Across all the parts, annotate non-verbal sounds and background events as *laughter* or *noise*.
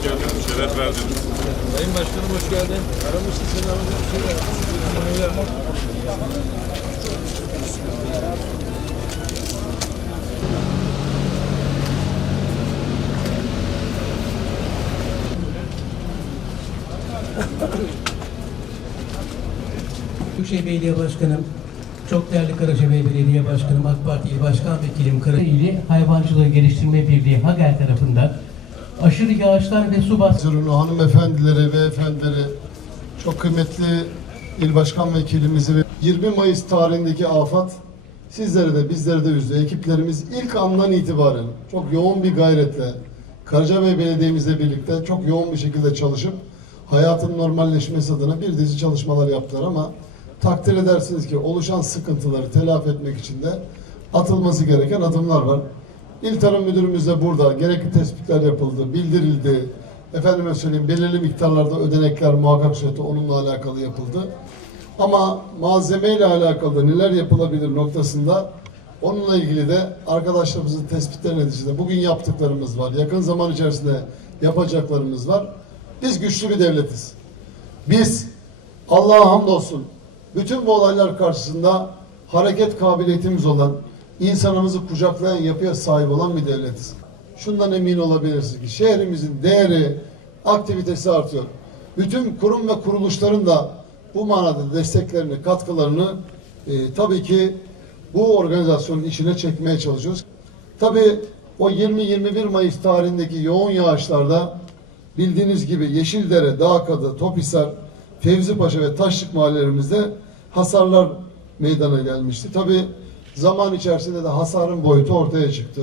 hoş geldiniz, şeref verdiniz. Sayın Başkanım hoş geldin. Aramışsın seni alacak bir şey. Büyükşehir Belediye Başkanım, çok değerli Karacabey Belediye Başkanım, AK Parti İl Başkan Vekilim Karacabey Hayvancılığı Geliştirme Birliği HAGEL tarafından aşırı yağışlar ve su baskını Zürünü hanımefendileri, beyefendileri, çok kıymetli il başkan vekilimizi ve 20 Mayıs tarihindeki afat sizleri de bizleri de üzdü. Ekiplerimiz ilk andan itibaren çok yoğun bir gayretle Karacabey Belediye'mizle birlikte çok yoğun bir şekilde çalışıp hayatın normalleşmesi adına bir dizi çalışmalar yaptılar ama takdir edersiniz ki oluşan sıkıntıları telafi etmek için de atılması gereken adımlar var. İl Tarım Müdürümüz de burada. Gerekli tespitler yapıldı, bildirildi. Efendime söyleyeyim belirli miktarlarda ödenekler muhakkak surette onunla alakalı yapıldı. Ama malzemeyle alakalı neler yapılabilir noktasında onunla ilgili de arkadaşlarımızın tespitleri neticesinde bugün yaptıklarımız var. Yakın zaman içerisinde yapacaklarımız var. Biz güçlü bir devletiz. Biz Allah'a hamdolsun bütün bu olaylar karşısında hareket kabiliyetimiz olan, insanımızı kucaklayan yapıya sahip olan bir devletiz. Şundan emin olabilirsiniz ki şehrimizin değeri, aktivitesi artıyor. Bütün kurum ve kuruluşların da bu manada desteklerini, katkılarını e, tabii ki bu organizasyonun içine çekmeye çalışıyoruz. Tabii o 20-21 Mayıs tarihindeki yoğun yağışlarda bildiğiniz gibi Yeşildere, Dağkadı, Tophisar, Fevzipaşa ve Taşlık mahallelerimizde hasarlar meydana gelmişti. Tabii zaman içerisinde de hasarın boyutu ortaya çıktı.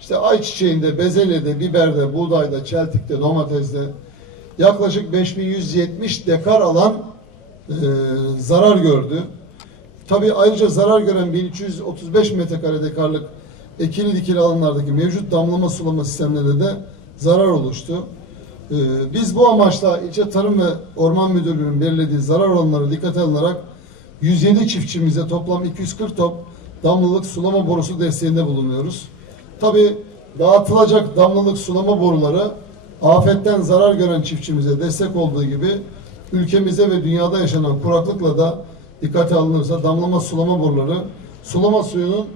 İşte ayçiçeğinde, bezelyede, biberde, buğdayda, çeltikte, domateste yaklaşık 5170 dekar alan e, zarar gördü. Tabii ayrıca zarar gören 1335 metrekare dekarlık ekili dikili alanlardaki mevcut damlama sulama sistemlerinde de zarar oluştu. Ee, Biz bu amaçla ilçe Tarım ve Orman Müdürlüğü'nün belirlediği zarar oranları dikkate alınarak 107 çiftçimize toplam 240 top damlalık sulama borusu desteğinde bulunuyoruz. Tabii dağıtılacak damlalık sulama boruları afetten zarar gören çiftçimize destek olduğu gibi ülkemizde ve dünyada yaşanan kuraklıkla da dikkate alınırsa damlama sulama boruları sulama suyunun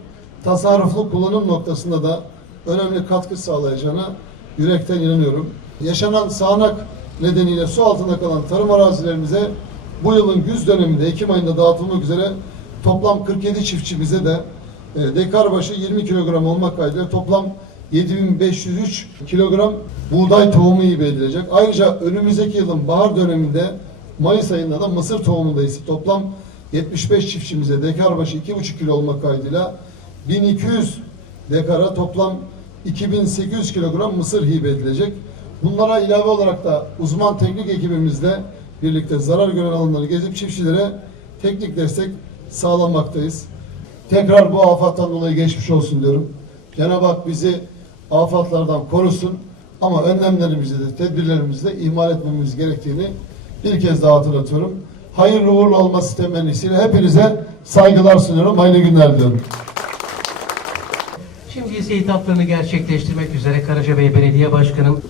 tasarruflu kullanım noktasında da önemli katkı sağlayacağına yürekten inanıyorum. Yaşanan sağanak nedeniyle su altında kalan tarım arazilerimize bu yılın güz döneminde Ekim ayında dağıtılmak üzere toplam 47 çiftçimize de e, dekar başı 20 kilogram olmak kaydıyla toplam 7503 kilogram buğday tohumu hibe edilecek. Ayrıca önümüzdeki yılın bahar döneminde Mayıs ayında da mısır tohumu da ise toplam 75 çiftçimize dekar başı 2,5 kilo olmak kaydıyla 1200 dekara toplam 2800 kilogram mısır hibe edilecek. Bunlara ilave olarak da uzman teknik ekibimizle birlikte zarar gören alanları gezip çiftçilere teknik destek sağlamaktayız. Tekrar bu afattan dolayı geçmiş olsun diyorum. Cenab-ı Hak bizi afatlardan korusun ama önlemlerimizi de tedbirlerimizi de ihmal etmemiz gerektiğini bir kez daha hatırlatıyorum. Hayırlı uğurlu olması temennisiyle hepinize saygılar sunuyorum. Hayırlı günler diliyorum. Şimdi ise hitaplarını gerçekleştirmek üzere Karacabey Belediye Başkanım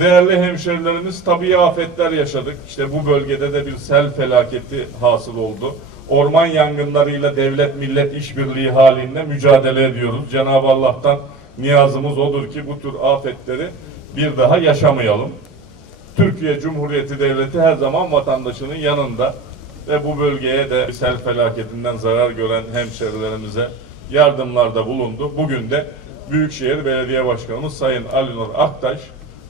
Değerli hemşerilerimiz tabii afetler yaşadık. İşte bu bölgede de bir sel felaketi hasıl oldu. Orman yangınlarıyla devlet millet işbirliği halinde mücadele ediyoruz. Cenab-ı Allah'tan niyazımız odur ki bu tür afetleri bir daha yaşamayalım. Türkiye Cumhuriyeti Devleti her zaman vatandaşının yanında ve bu bölgeye de sel felaketinden zarar gören hemşerilerimize yardımlarda bulundu. Bugün de Büyükşehir Belediye Başkanımız Sayın Alinur Aktaş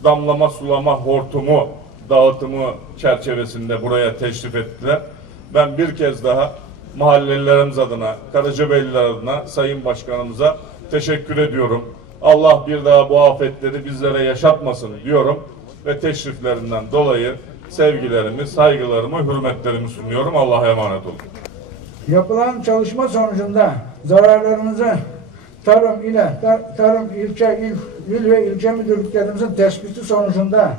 damlama sulama hortumu dağıtımı çerçevesinde buraya teşrif ettiler. Ben bir kez daha mahallelilerimiz adına, Karacabeyliler adına Sayın Başkanımıza teşekkür ediyorum. Allah bir daha bu afetleri bizlere yaşatmasın diyorum ve teşriflerinden dolayı sevgilerimi, saygılarımı, hürmetlerimi sunuyorum. Allah'a emanet olun. Yapılan çalışma sonucunda zararlarımızı tarım ile tar- tarım ilçe il, il ve ilçe müdürlüklerimizin tespiti sonucunda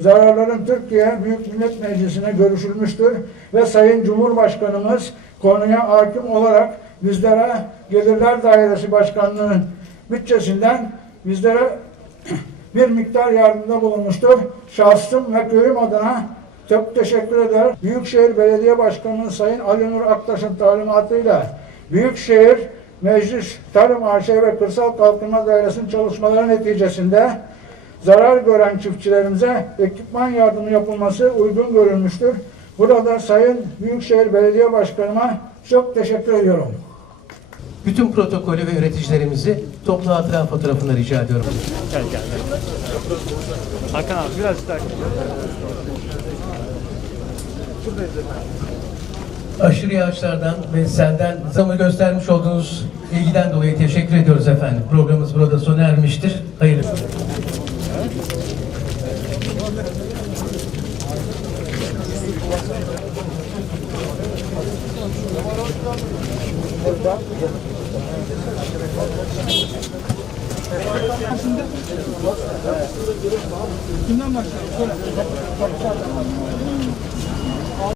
zararların Türkiye Büyük Millet Meclisi'ne görüşülmüştür ve Sayın Cumhurbaşkanımız konuya hakim olarak bizlere Gelirler Dairesi Başkanlığı'nın bütçesinden bizlere *clears throat* bir miktar yardımda bulunmuştur. Şahsım ve köyüm adına çok teşekkür eder. Büyükşehir Belediye Başkanı Sayın Ali Nur Aktaş'ın talimatıyla Büyükşehir Meclis Tarım AŞ ve Kırsal Kalkınma Dairesi'nin çalışmaları neticesinde zarar gören çiftçilerimize ekipman yardımı yapılması uygun görülmüştür. Burada Sayın Büyükşehir Belediye Başkanıma çok teşekkür ediyorum. Bütün protokolü ve üreticilerimizi toplu hatıra fotoğrafını rica ediyorum. Hakan abi biraz daha. Aşırı yağışlardan ve senden zamı göstermiş olduğunuz ilgiden dolayı teşekkür ediyoruz efendim. Programımız burada sona ermiştir. Hayırlı. Kimden başlayalım?